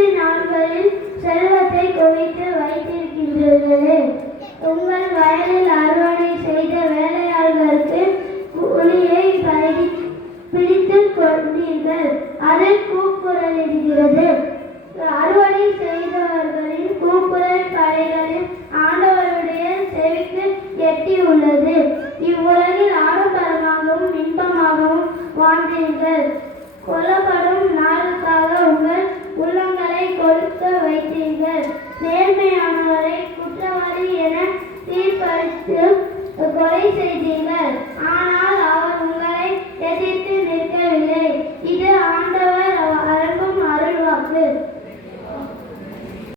கடைசி நாட்களில் செல்வத்தை குவித்து வைத்திருக்கின்றீர்களே. உங்கள் வயலில் அறுவடை செய்த வேலையாளர்களுக்கு கூலியை பிடித்துக் கொண்டீர்கள். அது கூக்குரலிடுகிறது. அறுவடை செய்தவர்களின் கூக்குரல் படைகளில் ஆண்டவருடைய செவிக்கு எட்டியுள்ளது. இவ்வுலகில் ஆடம்பரமாகவும் இன்பமாகவும் வாழ்ந்தீர்கள். கொல்லப்படும் நாளுக்காக உங்கள் உள்ளங்களை கொடுக்க வைத்தீர்கள். நேர்மையான